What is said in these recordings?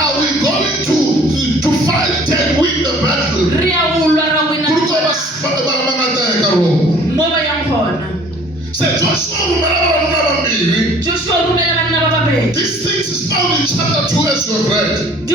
Are we going to fight and win the battle? Say these things is found in chapter 2 as you have read.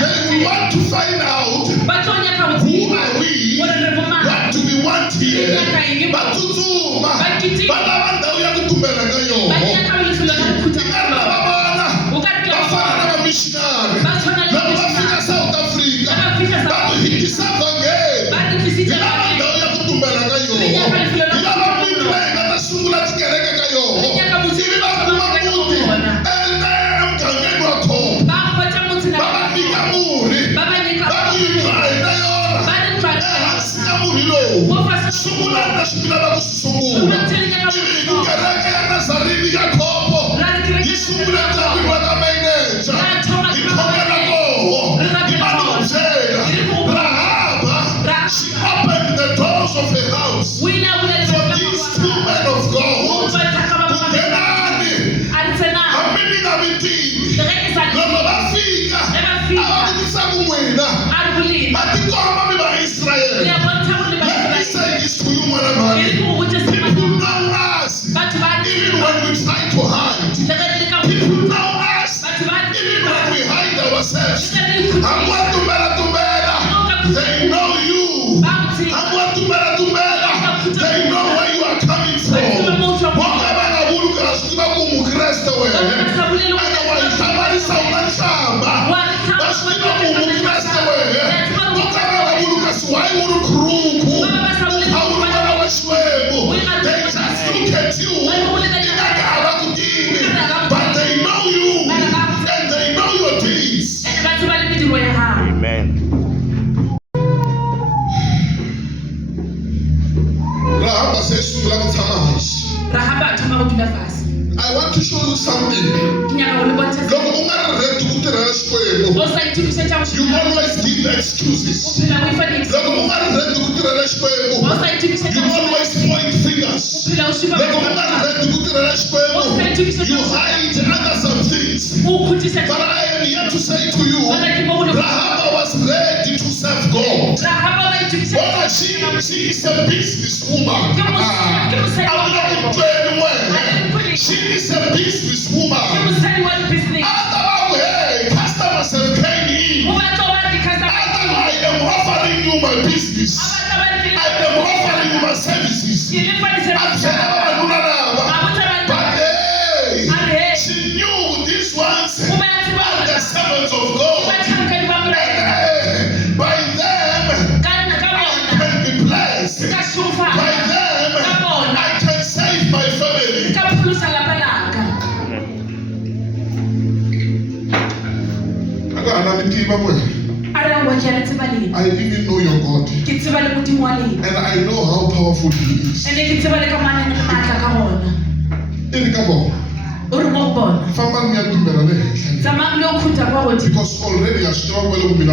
Then we want to find out who are we, what do we want here, South Africa, she opened the doors of her house for these two men of God. Let me say this to you, man. People know us even when we try to hide. People know us even when we hide ourselves. They know you. They know where you are coming from. They just look at you. But they know you and they know your deeds. Amen. I want to show you something. You always give excuses. You always point fingers. You hide under some things. But I am here to say to you, Rahab was ready to serve God. She is a businesswoman. She is a businesswoman. Customers have came in. I am offering you my business. I am offering you my services. But hey, she knew these ones are the servants of God. And by them, I can be blessed. By them, I can save my family. I even know your God. And I know how powerful He is. Because already I struggle with me.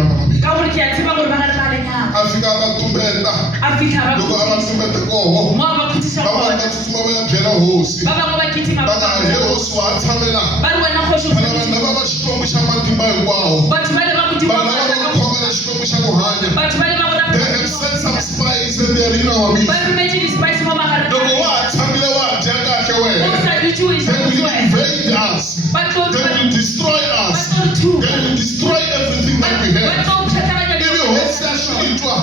They have sent some spies and they are in our midst. chili spice ngoba loko wa ha tshamile wa ha dya kahle wena, they will invade us, they will destroy us, they will destroy everything that we have. Ivi hosi ya xitwa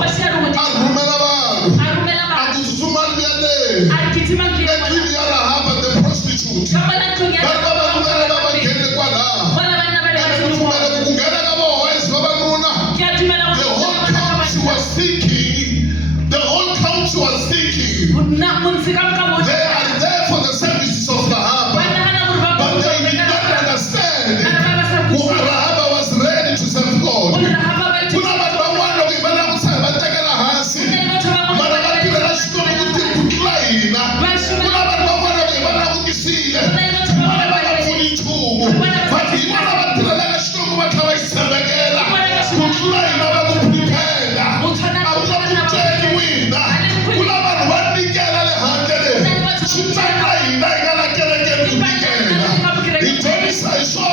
a rhumela vanhu a tsutsuma luyaleyo endlwini ya Rahaba the prostitute, vanhu vavanuna lava va nghene kwalaha ene ku pfumela ku nghena ka vahosi vavanuna. The whole country was thinking they are there for the services of Rahaba, but they did not understand Rahaba was ready to serve God. Kuna vanhu van'wana loko hi va langutisa hi va tekela hansi mara va tirhela Xikwembu ku tlula hina. Kuna vanhu van'wana loko hi va langutisile vona va nga pfuni nchumu, but hi vona va tirhelaka Xikwembu va tlhela va xi tshembekela ku tlula hina va ku prepare. A ku na vuceli wina, ku na vanhu va nyikela le handle le swi tlanga hina hi nga la kerekeni ku nyikela hi dyondzisa hi swona.